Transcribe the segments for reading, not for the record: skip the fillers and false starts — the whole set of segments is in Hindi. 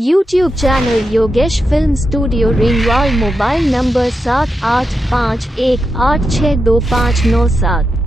YouTube channel Yogesh Film Studio Ringwal, mobile number 7851862597।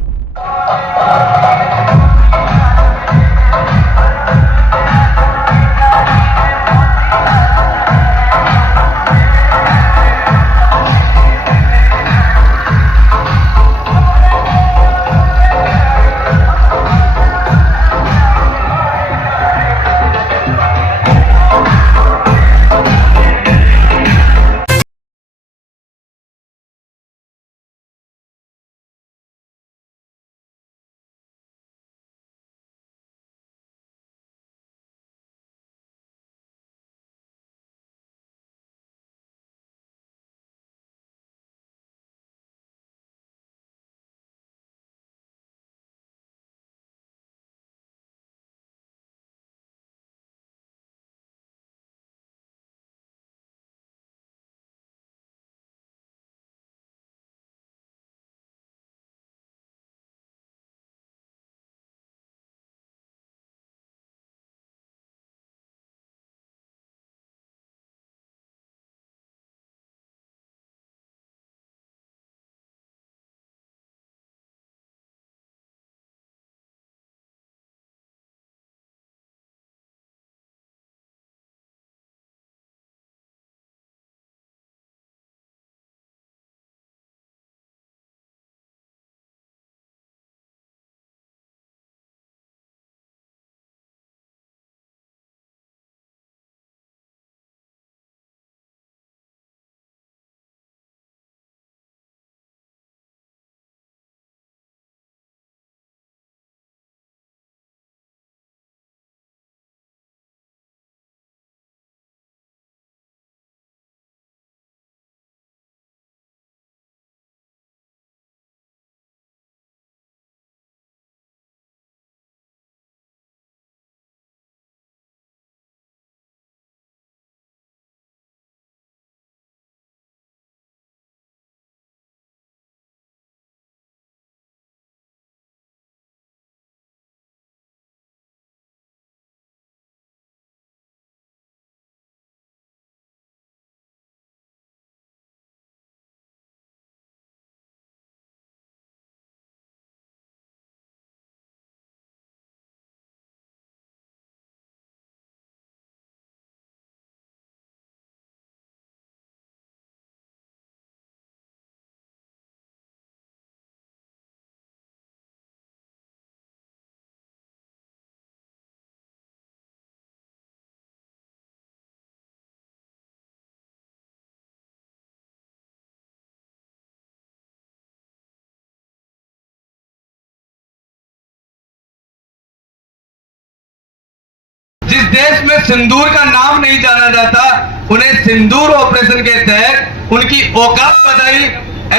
जिस देश में सिंदूर का नाम नहीं जाना जाता, उन्हें सिंदूर ऑपरेशन के तहत उनकी औकात बताई।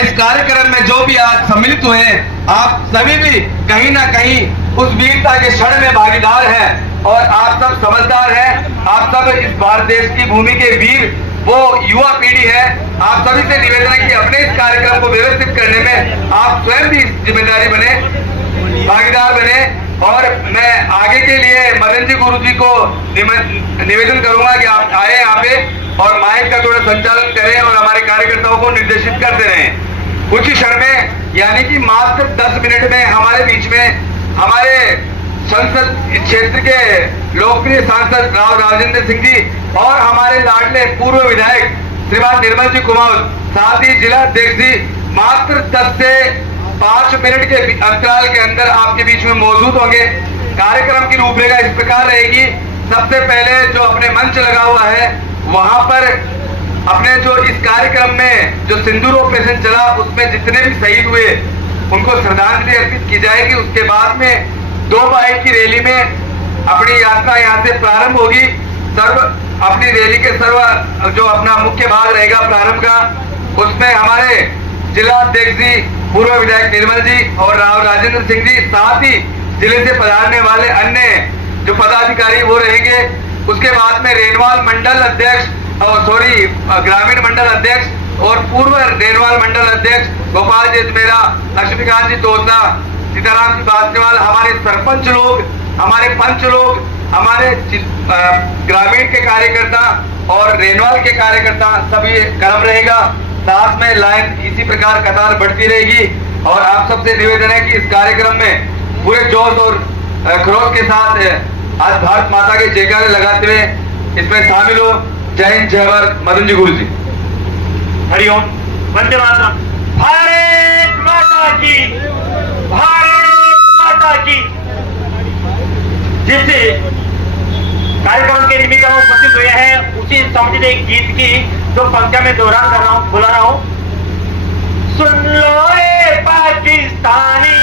इस कार्यक्रम में जो भी आज सम्मिलित हुए हैं, आप सभी भी कहीं ना कहीं उस वीरता के क्षण में भागीदार हैं और आप सब समझदार हैं। आप सब इस भारत देश की भूमि के वीर, वो युवा पीढ़ी है। आप सभी से निवेदन है कि अपने इस कार्यक्रम को व्यवस्थित करने में आप स्वयं भी जिम्मेदारी बने, भागीदार बने। और मैं आगे के लिए मदन जी गुरु जी को निवेदन करूंगा कि आप आए यहाँ पे और माइक का थोड़ा संचालन करें और हमारे कार्यकर्ताओं को निर्देशित करते रहें। कुछ ही क्षण में, यानी कि मात्र 10 मिनट में हमारे बीच में हमारे संसद क्षेत्र के लोकप्रिय सांसद राव राजेंद्र सिंह जी और हमारे लाडले पूर्व विधायक श्रीमान निर्मल जी कुमार, साथ ही जिला अध्यक्ष जी मात्र 10 से 5 मिनट के अंतराल के अंदर आपके बीच में मौजूद होंगे। कार्यक्रम की रूपरेखा इस प्रकार रहेगी। सबसे पहले जो अपने मंच लगा हुआ है, वहां पर अपने जो इस कार्यक्रम में जो सिंदूर ऑपरेशन चला, उसमें जितने भी शहीद हुए उनको श्रद्धांजलि अर्पित की जाएगी। उसके बाद में 2 बाइक की रैली में अपनी यात्रा यहाँ से प्रारंभ होगी। अपनी रैली के जो अपना मुख्य भाग रहेगा प्रारंभ का, उसमें हमारे जिला अध्यक्ष जी पूर्व विधायक निर्मल जी और राव राजेंद्र सिंह जी, साथ ही जिले से पधारने वाले अन्य जो पदाधिकारी वो रहेंगे। उसके बाद में रेनवाल मंडल अध्यक्ष ग्रामीण मंडल अध्यक्ष और पूर्व रेनवाल मंडल अध्यक्ष गोपाल जी अजमेरा, लक्ष्मीकांत जी तोता, सीताराम जी बास्केवाल, हमारे सरपंच लोग, हमारे पंच लोग, हमारे ग्रामीण के कार्यकर्ता और रेनवाल के कार्यकर्ता सभी कर्म रहेगा। साथ में लाइन इसी प्रकार कतार बढ़ती रहेगी और आप सबसे निवेदन है कि इस कार्यक्रम में पूरे जोश और खरोश के साथ आज भारत माता के जयकारे लगाते हुए इसमें शामिल हो। जय हिंद, जय भारत। मदन जी गुरु जी। हरिओम, वंदे मातरम। भारत माता की, भारत माता की। जिस कार्यक्रम के निमित्त हम उपस्थित हुए हैं उसी संबंधित एक गीत की जो पंक्तियां में दोहरान कर रहा हूं, बुला रहा हूं। सुन लो ए पाकिस्तानी,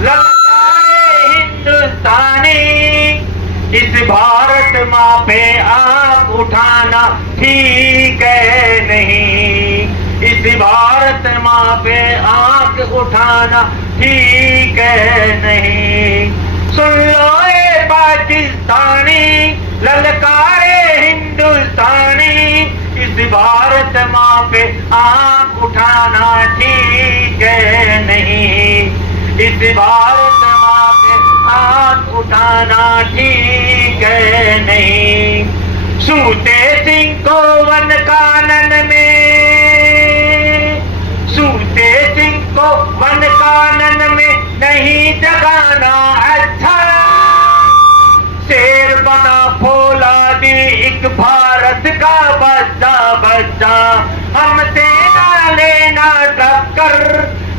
ललकारे हिंदुस्तानी, इस भारत माँ पे आंख उठाना ठीक है नहीं, इस भारत माँ पे आंख उठाना ठीक है नहीं। सुन लो ए पाकिस्तानी, ललकारे हिंदुस्तानी, इस भारत माँ पे आंख उठाना ठीक है नहीं, इस भारत माँ पे आंख उठाना ठीक है नहीं। सूते सिंह को वन कानन में, सूते सिंह को वन कानन में नहीं जगाना अच्छा, शेर बना फौलादी एक भारत का बच्चा बच्चा, हमसे ना लेना टक्कर,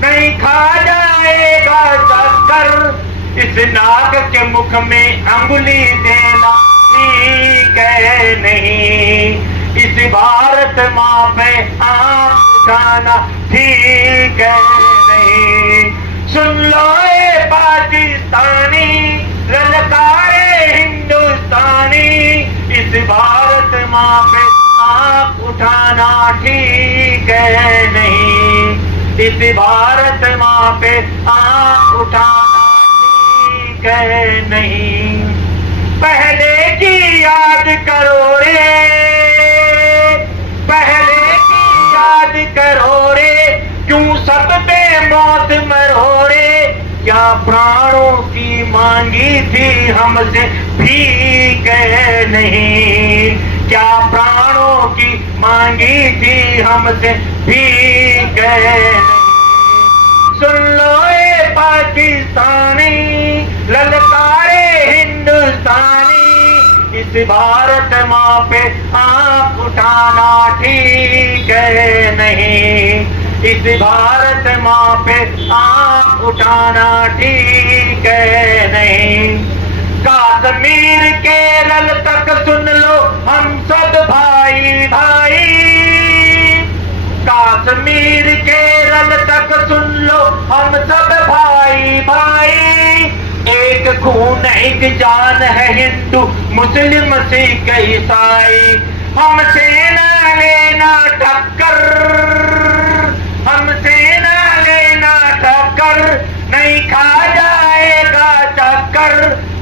नहीं खा जाएगा चक्कर, इस नाग के मुख में अंगुली देना ठीक है नहीं, इस भारत माँ पे आंख उठाना ठीक है नहीं। सुन लो ए पाकिस्तानी, ललकारे हिंदुस्तानी, इस भारत माँ पे आंख उठाना ठीक है नहीं, इस भारत माँ पे आंख उठाना ठीक है नहीं। पहले की याद करो रे, पहले की याद करो रे, क्यों सब पे मौत मरो रे, क्या प्राणों की मांगी थी हमसे भीख है नहीं, क्या प्राणों की मांगी थी हमसे भीख है नहीं। सुन लो ए पाकिस्तानी, ललकारे हिंदुस्तानी, इस भारत माँ पे आंख उठाना ठीक है नहीं, इस भारत माँ पे आंख उठाना ठीक है नहीं। कश्मीर केरल तक सुन लो हम सब भाई भाई, कश्मीर केरल तक सुन लो हम सब भाई भाई, एक खून एक जान है हिंदू मुस्लिम सिख ईसाई, हमसे ना लेना टक्कर, हमसे ना लेना टक्कर, नहीं खा जाएगा चक्कर,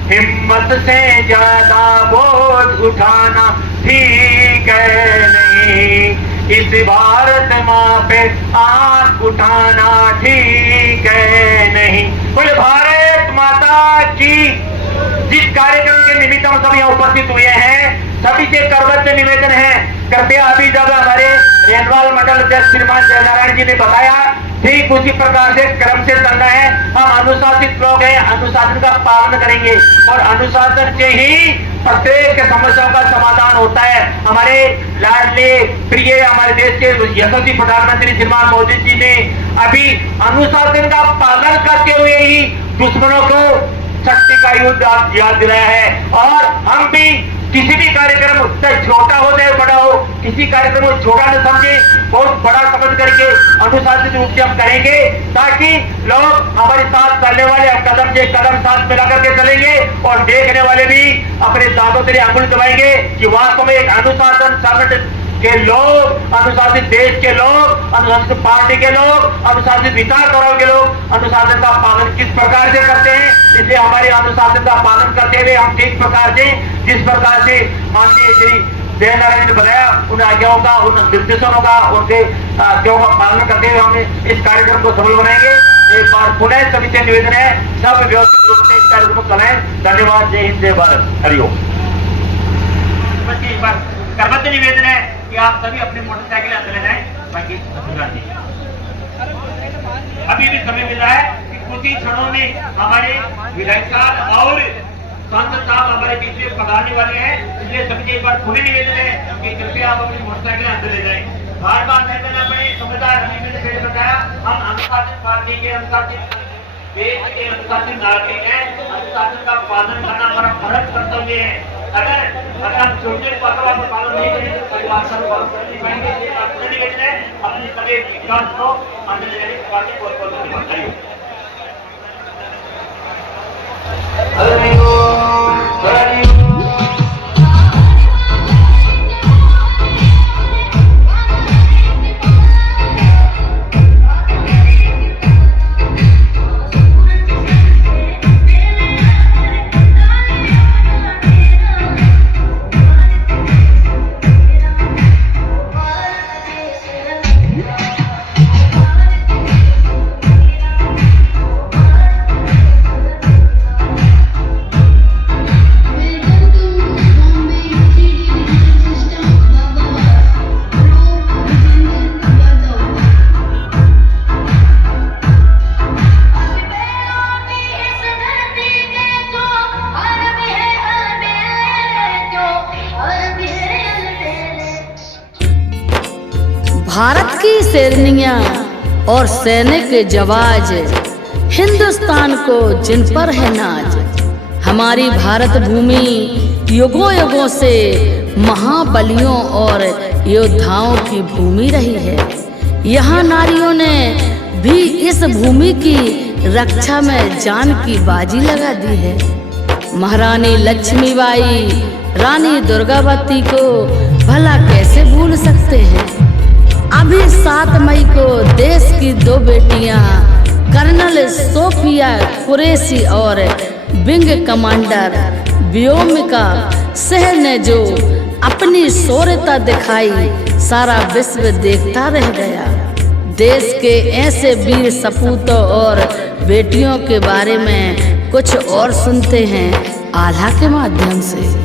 हिम्मत से ज्यादा बोझ उठाना ठीक है नहीं, इस भारत माँ पे आंख उठाना ठीक है नहीं। बोले भारत माता की। जिस कार्यक्रम के निमित्त हम सब यहाँ उपस्थित हुए हैं सभी से करवत निवेदन है, कृपया अभी जब हमारे रेनवाल मंडल अध्यक्ष श्रीमान जयनारायण जी ने बताया ठीक उसी प्रकार से क्रम से चलना है। हम अनुशासित लोग हैं, अनुशासन का पालन करेंगे और अनुशासन से ही प्रत्येक समस्याओं का समाधान होता है। हमारे लाडले प्रिय हमारे देश के यशस्वी प्रधानमंत्री श्रीमान मोदी जी ने अभी अनुशासन का पालन करते हुए ही दुश्मनों को शक्ति का युद्ध याद दिलाया है। और हम भी किसी भी कार्यक्रम चाहे छोटा हो चाहे बड़ा हो, किसी कार्यक्रम को छोटा न समझे, बहुत बड़ा समझ करके अनुशासित रूप से हम करेंगे ताकि लोग हमारे साथ चलने वाले कदम से कदम साथ मिला करके चलेंगे और देखने वाले भी अपने दांतों से अंगुली दबाएंगे कि वास्तव में एक अनुशासन संगठन के लोग, अनुशासित देश के लोग, अनुशासित पार्टी के लोग, अनुशासित विचारधाराओं के लोग अनुशासन का पालन किस प्रकार से करते हैं। इसलिए हमारे अनुशासन का पालन करते हुए हम ठीक प्रकार से जिस प्रकार से माननीय श्री जयनारायण ने बताया उन आज्ञाओं का, उन निर्देशों का, उनके आज्ञाओं का पालन करते हुए हम इस कार्यक्रम को सफल बनाएंगे। एक बार पुनः सभी से निवेदन है, सब व्यवस्थित रूप से इस कार्यक्रम को चलाएं। धन्यवाद। जय हिंद, जय भारत, हरिओम। एक बार कर्मचारी निवेदन है कि आप सभी अपनी मोटरसाइकिल अंदर ले जाएं, बाकी अभी भी समय मिल रहा है कि कुछ ही क्षणों में हमारे विधायक साहब और सांसद साहब हमारे बीच में पधारने वाले हैं। इसलिए सभी एक बार खुले निवेदन है कि कृपया आप अपनी मोटरसाइकिल अंदर ले जाएं। बार बार नहीं करना पड़े, समझदार हमें मैंने पहले बताया, हम अनुशासित पार्टी के अनुशासित देश के अनुशासित नागरिक हैं। अनुशासन का पालन करना हमारा फर्ज कर्तव्य है। अगर हम छोटे पदों का पालन नहीं करेंगे तो परिवार का पालन करने पाएंगे। अपने सभी विकास को अंदर ले जाने की बातें बहुत भारत की शेरनियां और सैनिक जवाज, हिंदुस्तान को जिन पर है नाज। हमारी भारत भूमि युगों युगों से महाबलियों और योद्धाओं की भूमि रही है। यहाँ नारियों ने भी इस भूमि की रक्षा में जान की बाजी लगा दी है। महारानी लक्ष्मीबाई, रानी दुर्गावती को भला कैसे भूल सकते हैं। अभी 7 मई को देश की 2 बेटियां कर्नल सोफिया कुरैशी और विंग कमांडर व्योमिका सिंह ने जो अपनी शौर्यता दिखाई, सारा विश्व देखता रह गया। देश के ऐसे वीर सपूतों और बेटियों के बारे में कुछ और सुनते हैं आल्हा के माध्यम से।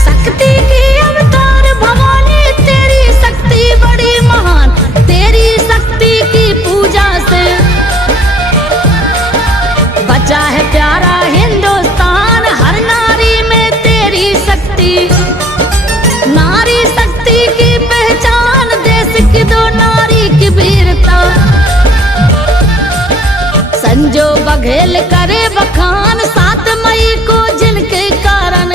शक्ति की अवतार भवानी, तेरी शक्ति बड़ी महान, तेरी शक्ति की पूजा से बचा है प्यारा हिंदुस्तान। हर नारी में तेरी शक्ति, नारी शक्ति की पहचान, देश की 2 नारी की वीरता। संजो बघेल करे बखान, 7 मई को जिनके कारण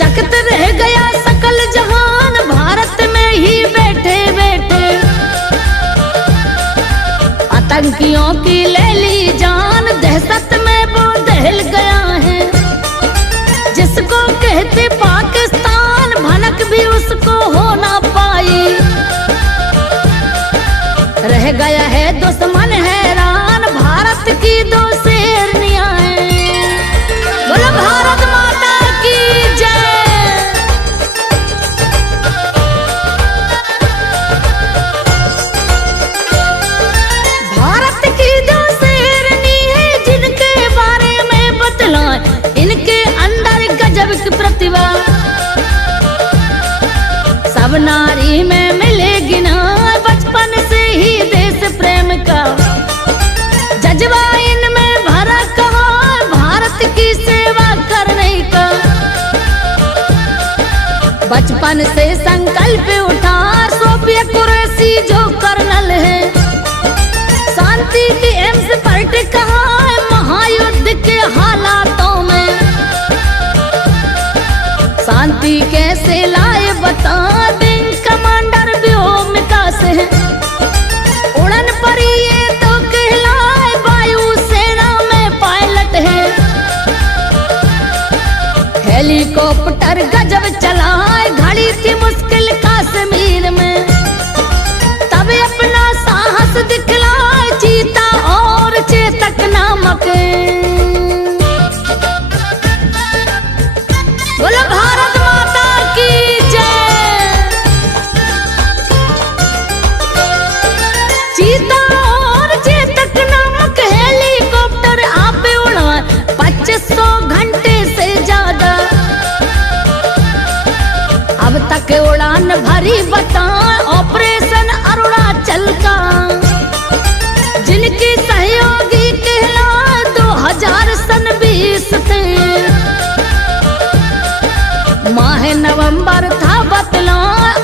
चकित रह गया सकल जहान। भारत में ही बैठे बैठे आतंकियों की ले ली जान। दहशत में वो दहल गया है, जिसको कहते पाकिस्तान, भनक भी उसको हो ना पाई। रह गया है दुश्मन हैरान, भारत की 2 शेरनियां हैं। बोलो भारत माता की जय। भारत की 2 शेरनी है, जिनके बारे में बतलाएं, इनके अंदर गजब की प्रतिभा। सब नारी में मिलेगी ना बचपन से ही देश प्रेम का जज्बा, इनमें भरा कहा भारत की सेवा करने का। बचपन से संकल्प उठा सोफिया कुरैशी जो कर्नल है, शांति की एक्सपर्ट कहा महायुद्ध के हालातों में। शांति कैसे लाए बता, विंग कमांडर व्योमिका से उड़न परी ये तो कहलाए, वायु सेना में पायलट है। हेलीकॉप्टर गजब चलाए, घड़ी थी मुश्किल कश्मीर में, तब अपना साहस बोलो भारत माता की जय। चीता और चेतक नामक हेलीकॉप्टर आप उड़ा 2500 घंटे से ज्यादा अब तक उड़ान भरी बता ऑपरेशन अरुणाचल का, जिनकी सहयोगी कहला 2000 सन 20 थे। माह नवंबर था बतला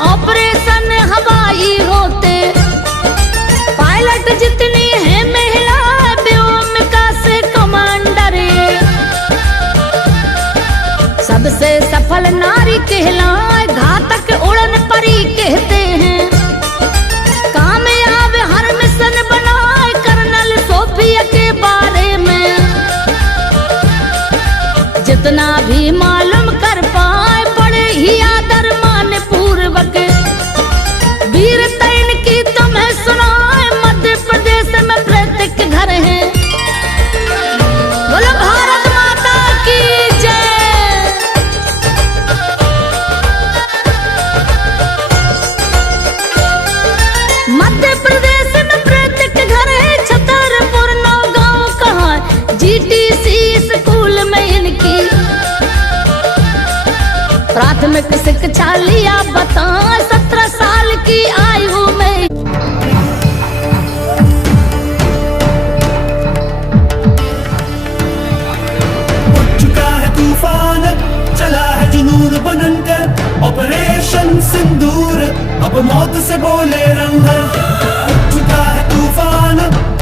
ऑपरेशन हवाई होते, पायलट जितनी है महिला व्योमिका से कमांडर, सबसे सफल नारी कहलाए घातक उड़न परी कहते हैं। कामयाब हर मिशन बनाए कर्नल सोफिया के बारे में, जितना भी मालूम कर पाए बड़े ही आदर मान पूर्वक। वीरता इनकी तुम्हें सुनाए मध्य प्रदेश में प्रत्येक घर है। बोलो भारत माता की जय। मध्य प्रदेश में प्रत्येक घर है, छतरपुर नौगांव कहाँ जीटीसी स्कूल में इनकी प्राथमिक शिक्षा लिया बता 17 साल की आयु में। उठ चुका है तूफान, चला है जुनून बनकर ऑपरेशन सिंदूर, अब मौत से बोले रंधर। उठ चुका है तूफान,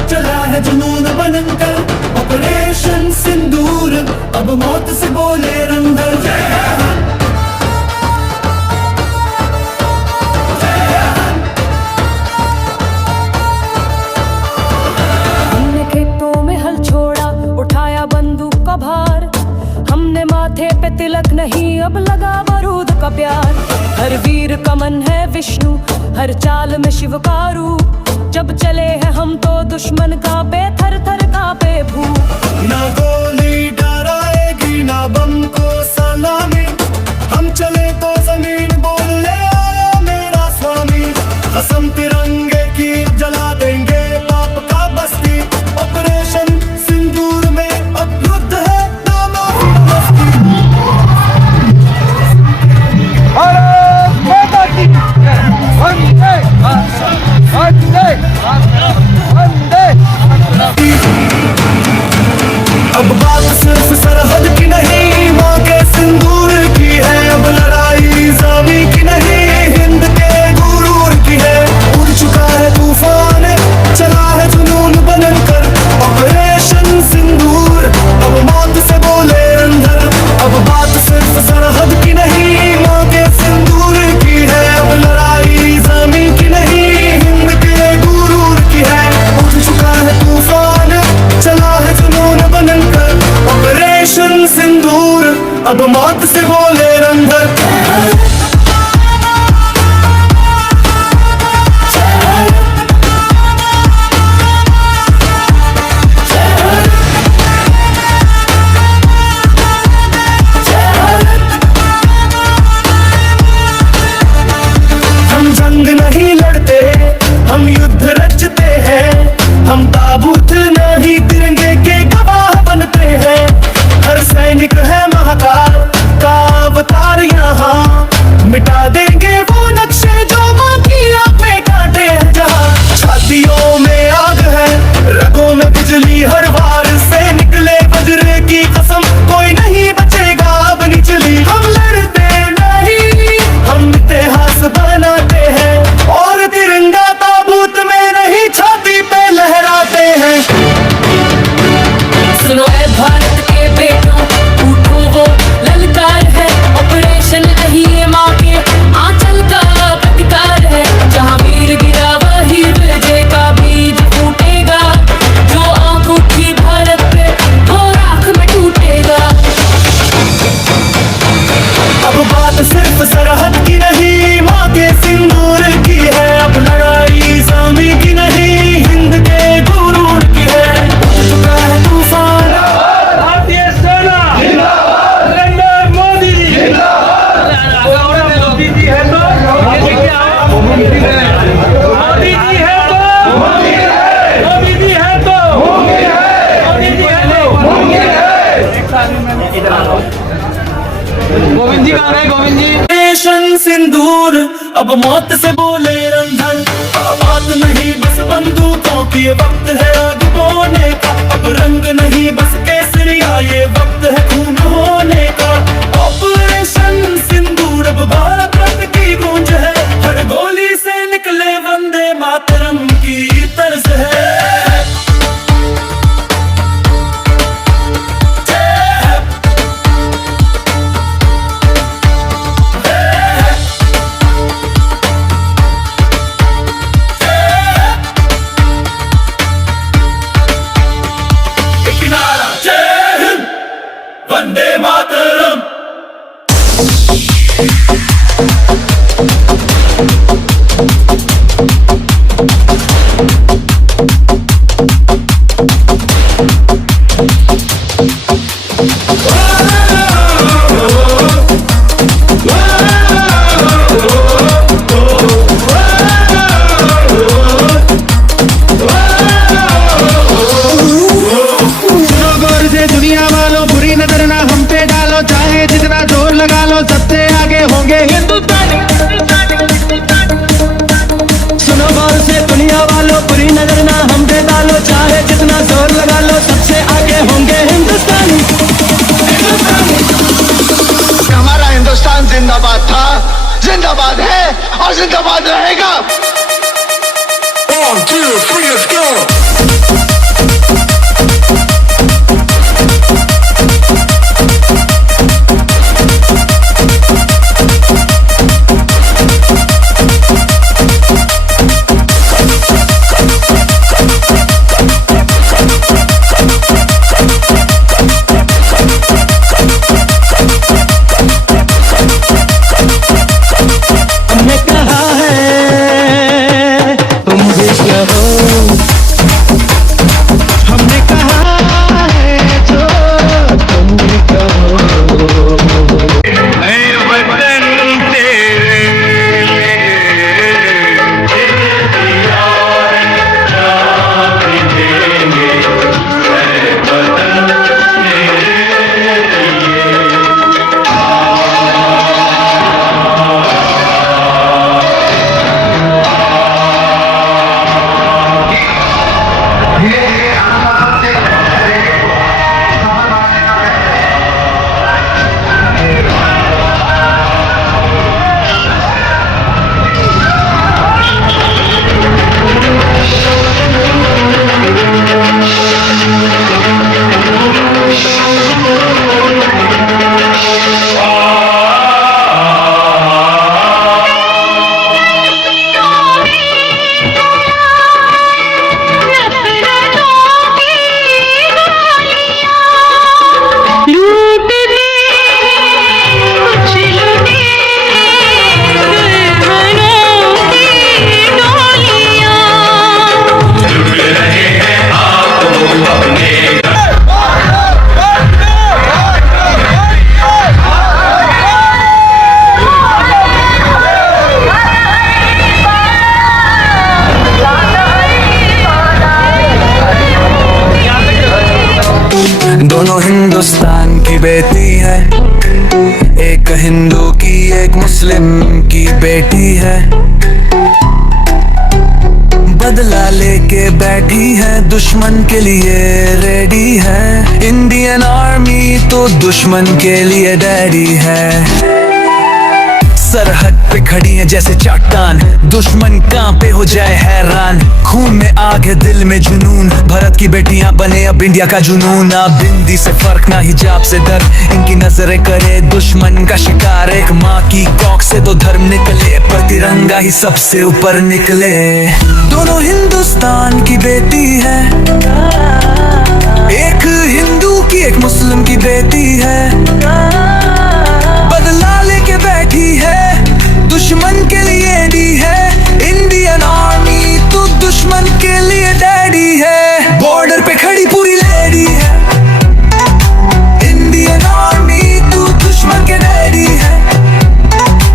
चला है जुनून बनकर ऑपरेशन सिंदूर, अब मौत से बोले रंधर। माथे पे तिलक नहीं अब लगा बारूद का प्यार, हर वीर का मन है विष्णु, हर चाल में शिव का रूप। जब चले हैं हम तो दुश्मन का पे थर थर कांपे भूख। ना गोली डराएगी ना बम को सलामी, हम चले तो जमीन बोल ले आया मेरा स्वामी। कसम तिरंगे की जला देंगे पाप का बस्ती, ऑपरेशन सिंदूर में अब युद्ध है नामों की बस्ती। भारत माता की जय। वंदे वंदे वंदे। अब बात सिर्फ सरहद की नहीं, माँ के सिंदूर की है। अब लड़ाई ज़ामी की नहीं, हिंद के गुरूर की है। उड़ चुका है तूफान, चला है जुनून बनकर ऑपरेशन सिंदूर, अब मौत से बोले रंधर। अब बात सिर्फ सरहद की नहीं, माँ के सिंदूर की है। अब लड़ाई ज़ामी की नहीं, हिंद के गुरूर की है। उड़ चुका है तूफान, चला है जुनून बनकर ऑपरेशन सिंदूर, अब मौत से बोले रंधर। हम जंग नहीं लड़ते, हम युद्ध रचते हैं। हम ताबूत नहीं तिरंगे के गवाह बनते हैं। हर सैनिक है महाकाल का अवतार यहाँ, गोविंद जी कहाँ रहे गोविंद जी? रेशम सिंदूर अब मौत से बोले रंधन, बात नहीं बस बंदूकों की, वक्त है आग बोने का। अब रंग नहीं बस केसरिया, ये वक्त है खून होने का। ऑपरेशन सिंदूर अब भारत रत्न की गूंज है, हर गोली से निकले वंदे मातरम की तर्ज है। वंदे मातरम। दुनिया वालों बुरी नजर ना हम पे डालो, चाहे जितना जोर लगा लो सबसे आगे होंगे हिंदुस्तानी। सुनो गौर से दुनिया वालों बुरी नजर ना हम पे डालो, चाहे जितना जोर लगा लो सबसे आगे होंगे हिंदुस्तानी। हमारा हिंदुस्तान जिंदाबाद था, जिंदाबाद है और जिंदाबाद रहेगा। 1, 2, 3, let's go। हमने कहा है तुम भी कहो, हमने कहा है जो तुम भी कहो। दोनों हिंदुस्तान की बेटी है, एक हिंदू की एक मुस्लिम की बेटी है। बदला लेके बैठी है, दुश्मन के लिए रेडी है। इंडियन आर्मी तो दुश्मन के लिए डैडी है। सरहद पे खड़ी है जैसे चट्टान, दुश्मन कांपे हो जाए हैरान। खून में आग है, दिल में जुनून, भारत की बेटियां बने अब इंडिया का जुनून। ना बिंदी से फर्क, ना हिजाब से डर, इनकी नजरें करे दुश्मन का शिकार। एक माँ की कोख से दो धर्म निकले, पर तिरंगा ही सबसे ऊपर निकले। दोनों हिंदुस्तान की बेटी है, एक हिंदू की एक मुस्लिम की बेटी है। बदला लेके बैठी है, दुश्मन के लिए डी है। इंडियन आर्मी तो दुश्मन के लिए डैडी है। बॉर्डर पे खड़ी पूरी लेडी है। इंडियन आर्मी तो दुश्मन के डैडी है।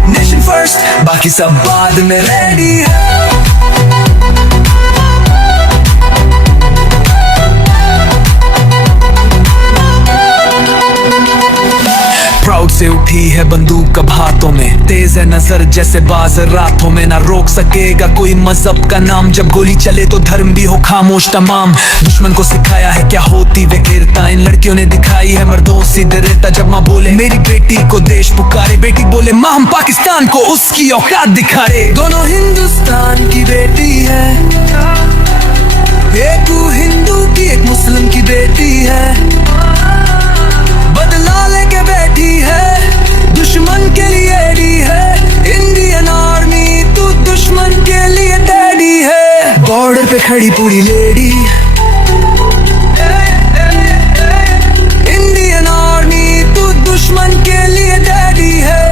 नेशन फर्स्ट, बाकी सब बाद में रेडी है। से उठी है बंदूक अब हाथों में, तेज है नजर जैसे बाज रातों में, ना रोक सकेगा कोई मजहब का नाम, जब गोली चले तो धर्म भी हो खामोश तमाम। दुश्मन को सिखाया है क्या होती वीरता, इन लड़कियों ने दिखाई है मर्दों सी दृढ़ता। जब माँ बोले मेरी बेटी को देश पुकारे, बेटी बोले माँ हम पाकिस्तान को उसकी औकात दिखाए। दोनों हिंदुस्तान की बेटी है, एक हिंदू की एक मुस्लिम की बेटी है, बदला लेके बैठी है दुश्मन के लिए डी है। इंडियन आर्मी तू दुश्मन के लिए डैडी है, बॉर्डर पे खड़ी पूरी लेडी। इंडियन आर्मी तू दुश्मन के लिए डैडी है।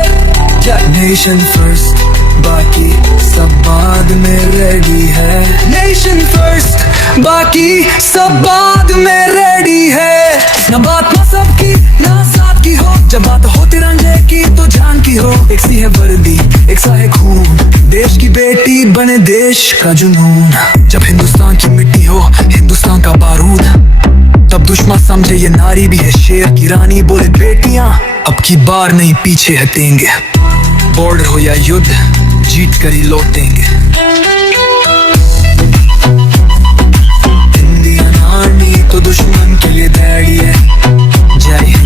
नेशन फर्स्ट बाकी सब बाद में रेडी है, नेशन फर्स्ट बाकी सब बाद में रेडी है। न बात मजहब की न जात की हो, जब बात हो तिरंगे की तो जान की हो। एक सी है वर्दी एक सा है खून, देश की बेटी बने देश का जुनून। जब हिंदुस्तान की मिट्टी हो हिंदुस्तान का बारूद, तब दुश्मन समझे ये नारी भी है शेर की रानी। बोले बेटियां अब की बार नहीं पीछे हटेंगे, बॉर्डर हो या युद्ध जीत कर ही लौटेंगे। इंडियन आर्मी तो दुश्मन के लिए डैडी है। जय हिंद।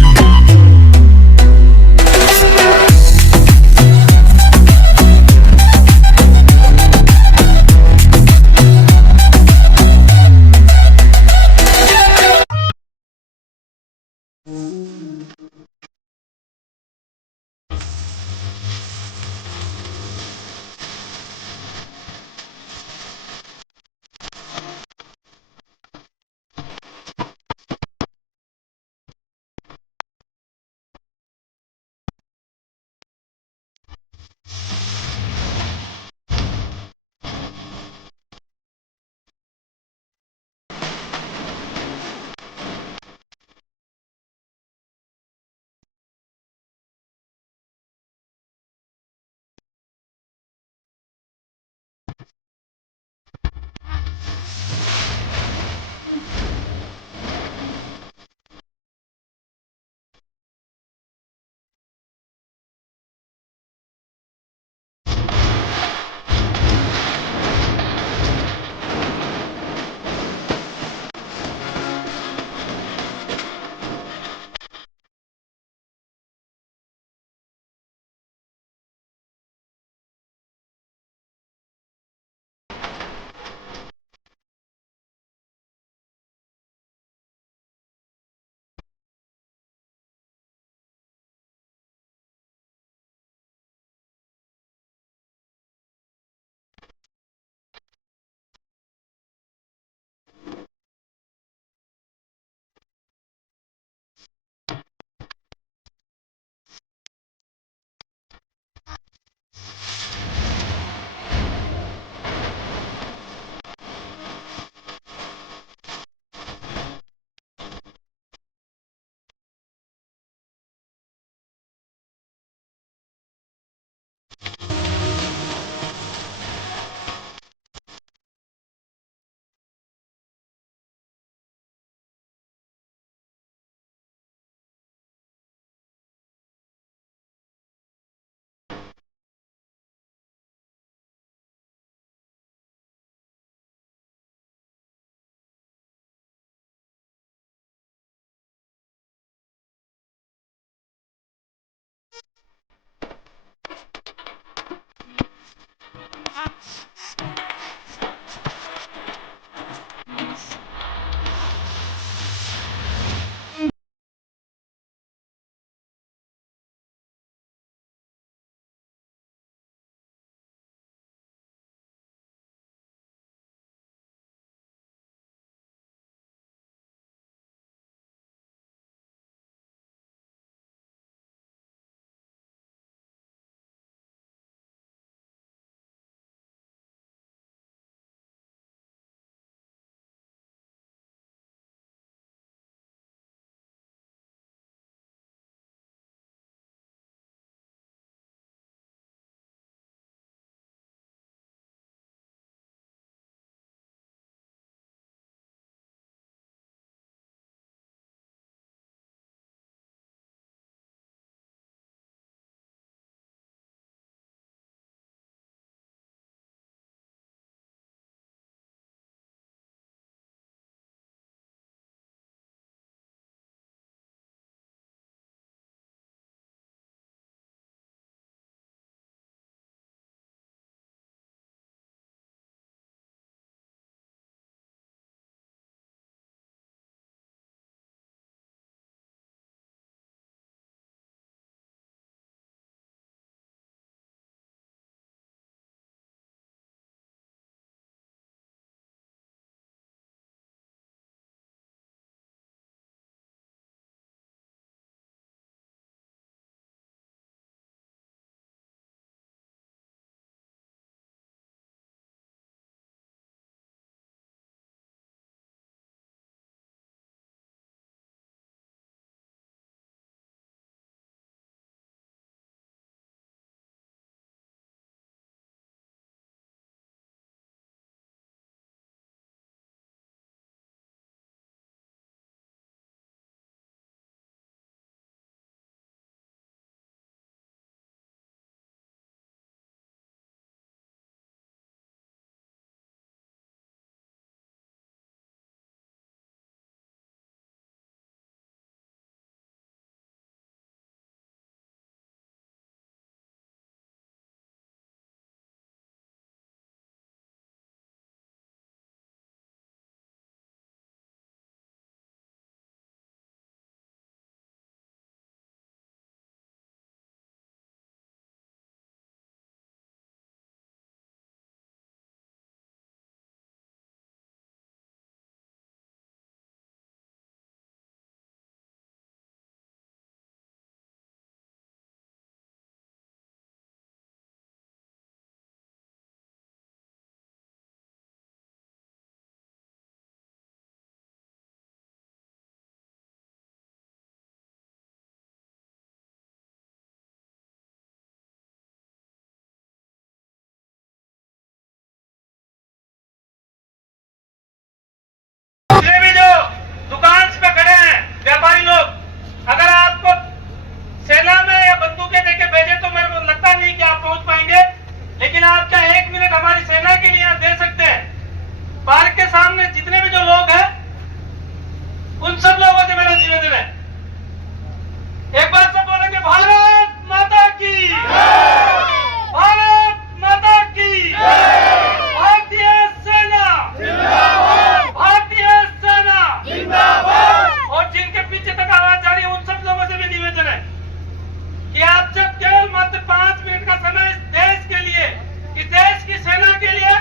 से 5 मिनट का समय इस देश के लिए, इस देश की सेना के लिए,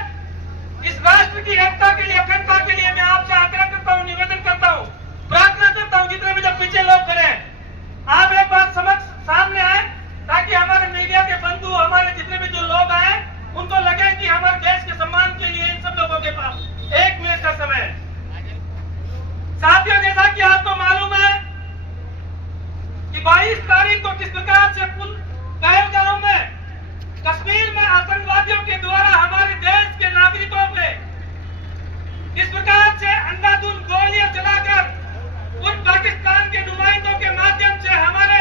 इस राष्ट्र की एकता के लिए, अखंडता के लिए मैं आपसे आग्रह करता हूँ, निवेदन करता हूँ, प्रार्थना करता हूँ, जितने भी जब पीछे लोग खड़े हैं, आप एक बार समक्ष सामने आए ताकि हमारे मीडिया के बंधु, हमारे जितने भी जो लोग आए, उनको लगे कि हमारे देश के सम्मान के लिए इन सब लोगों के पास 1 मिनट का समय है। साथियों, जैसा कि आपको मालूम है कि 22 तारीख को किस प्रकार से पहलगाम में, कश्मीर में आतंकवादियों के द्वारा हमारे देश के नागरिकों पे इस प्रकार से अंधाधुंध गोलियां चलाकर उन पाकिस्तान के नुमाइंदों के माध्यम से हमारे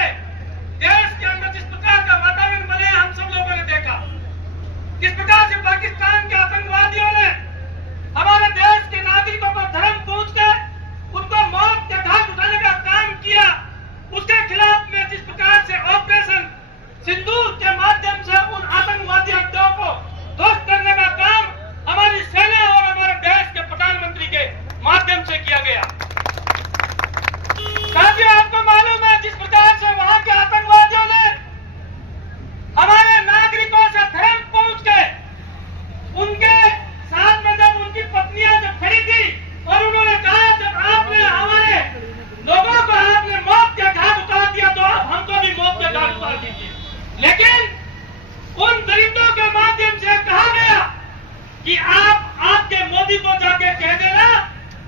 देश के अंदर जिस प्रकार का वातावरण बने, हम सब लोगों ने देखा किस प्रकार से पाकिस्तान के आतंकवादियों ने हमारे देश के नागरिकों को धर्म पूछ के उनको मौत के घाट उठाने का काम किया। उसके खिलाफ में जिस प्रकार से ऑपरेशन सिंदूर के माध्यम से उन आतंकवादी अड्डों को ध्वस्त करने का काम हमारी सेना और हमारे देश के प्रधानमंत्री के माध्यम से किया गया। साथियों, आपको मालूम है जिस प्रकार से वहां के आतंकवादियों ने हमारे नागरिकों से धर्म पूछ के उनके साथ में जब उनकी पत्नियां जब खड़ी थी और उन्होंने कहा जब आपने हमारे लोगों को आपने मौत के घाट उतार दिया तो आप हमको भी मौत के घाट उतार दीजिए। लेकिन उन दरिंदों के माध्यम से कहा गया कि आप आपके मोदी को जाके कह देना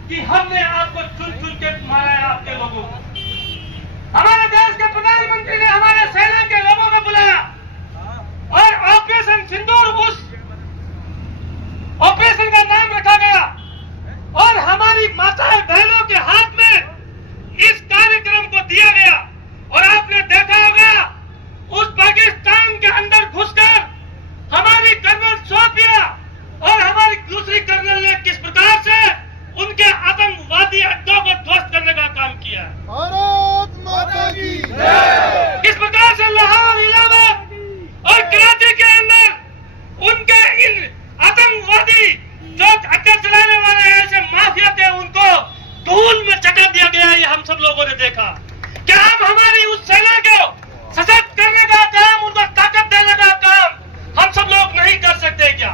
कि हमने आपको चुन चुन के मारा है आपके लोगों को। हमारे देश के प्रधानमंत्री ने हमारे सेना के लोगों को बुलाया और ऑपरेशन सिंदूर उस ऑपरेशन का नाम रखा गया और हमारी माताएं बहनों के हाथ में इस कार्यक्रम को दिया गया। और आपने देखा होगा उस पाकिस्तान के अंदर घुसकर हमारी कर्नल सोफिया और हमारी दूसरी कर्नल ने किस प्रकार से उनके आतंकवादी अड्डों को ध्वस्त करने का काम किया। भारत माता की किस प्रकार से लाहौर, इलाहाबाद और कराची के अंदर उनके इन आतंकवादी जो अड्डे चलाने वाले ऐसे माफिया थे उनको धूल में चटा दिया गया। ये हम सब लोगों ने देखा। क्या हम हमारी उस सेना को सशक्त करने का काम, उनको ताकत देने का काम हम सब लोग नहीं कर सकते क्या?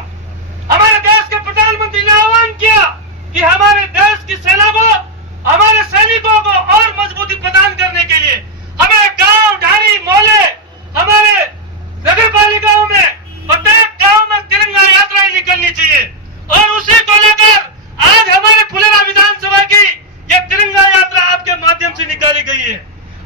हमारे देश के प्रधानमंत्री ने आह्वान किया कि हमारे देश की सेना को, हमारे सैनिकों को और मजबूती प्रदान करने के लिए हमें गांव, ढाणी, मोहल्ले, हमारे नगर पालिकाओं में प्रत्येक गांव में तिरंगा यात्राएं निकलनी चाहिए। और उसी को लेकर आज हमारे फुलेरा विधानसभा की यह तिरंगा यात्रा आपके माध्यम से निकाली गई है।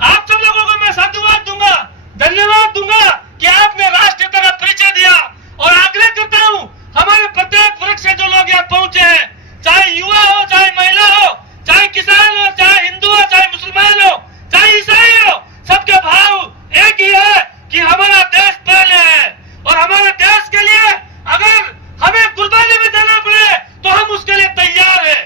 आप सब लोगों को मैं साधुवाद दूंगा, धन्यवाद दूंगा कि आपने राष्ट्रीयता का परिचय दिया। और आग्रह करता हूं हमारे प्रत्येक वर्ग से जो लोग यहाँ पहुंचे हैं, चाहे युवा हो, चाहे महिला हो, चाहे किसान हो, चाहे हिंदू हो, चाहे मुसलमान हो, चाहे ईसाई हो, सबके भाव एक ही है कि हमारा देश पहले है। और हमारे देश के लिए अगर हमें कुर्बानी भी देना पड़े तो हम उसके लिए तैयार हैं।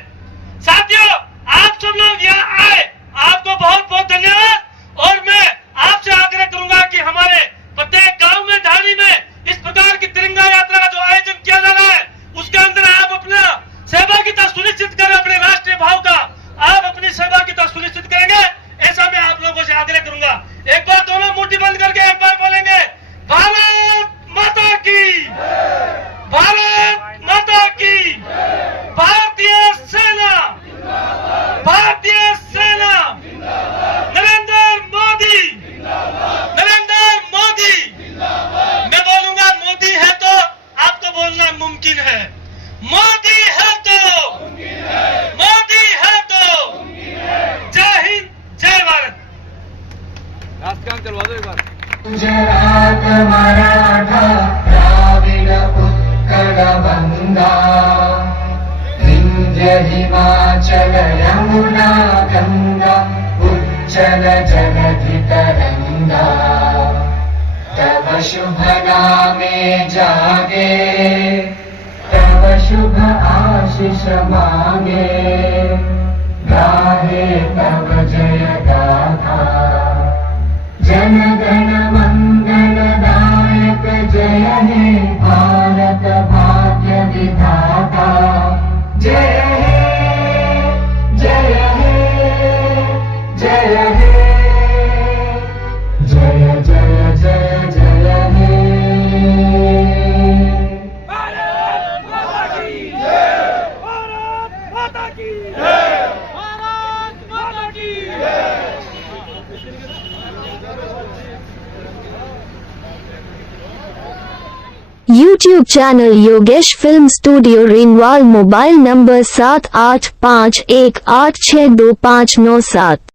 साथियों, आप सब लोग यहाँ आए, आपको बहुत बहुत धन्यवाद। और मैं आपसे आग्रह करूंगा कि हमारे प्रत्येक गांव में, ढाणी में इस प्रकार की तिरंगा यात्रा का जो आयोजन किया जा रहा है उसके अंदर आप अपना सहभागिता सुनिश्चित करें। अपने राष्ट्रीय भाव का आप अपनी सहभागिता सुनिश्चित करेंगे, ऐसा मैं आप लोगों से आग्रह करूंगा। एक बार दोनों मुट्ठी बंद करके एक बार बोलेंगे, भारत माता की, भारत माता की, भारतीय सेना, भारतीय सेना, नरेंद्र मोदी, नरेंद्र मोदी। मैं बोलूंगा मोदी है तो आपको बोलना मुमकिन है। मोदी है तो, मोदी है तो। जय हिंद, जय भारत। चलवा दो एक बार। गुजरात, मराठा, द्राविड, उत्कल, बंगा, विंध्य, हिमाचल, यमुना, गंगा, उज्जल, जलधि, तरंगा, तब शुभ नामे जागे, तब शुभ आशीष मांगे, गाहे तब जय गाथा, जन गण मंगल दायक जय हे भारत भाग्य विधाता। जय हे, जय हे, जय हे, जय जय जय जय YouTube channel Yogesh film studio renewal, mobile number 7851862597।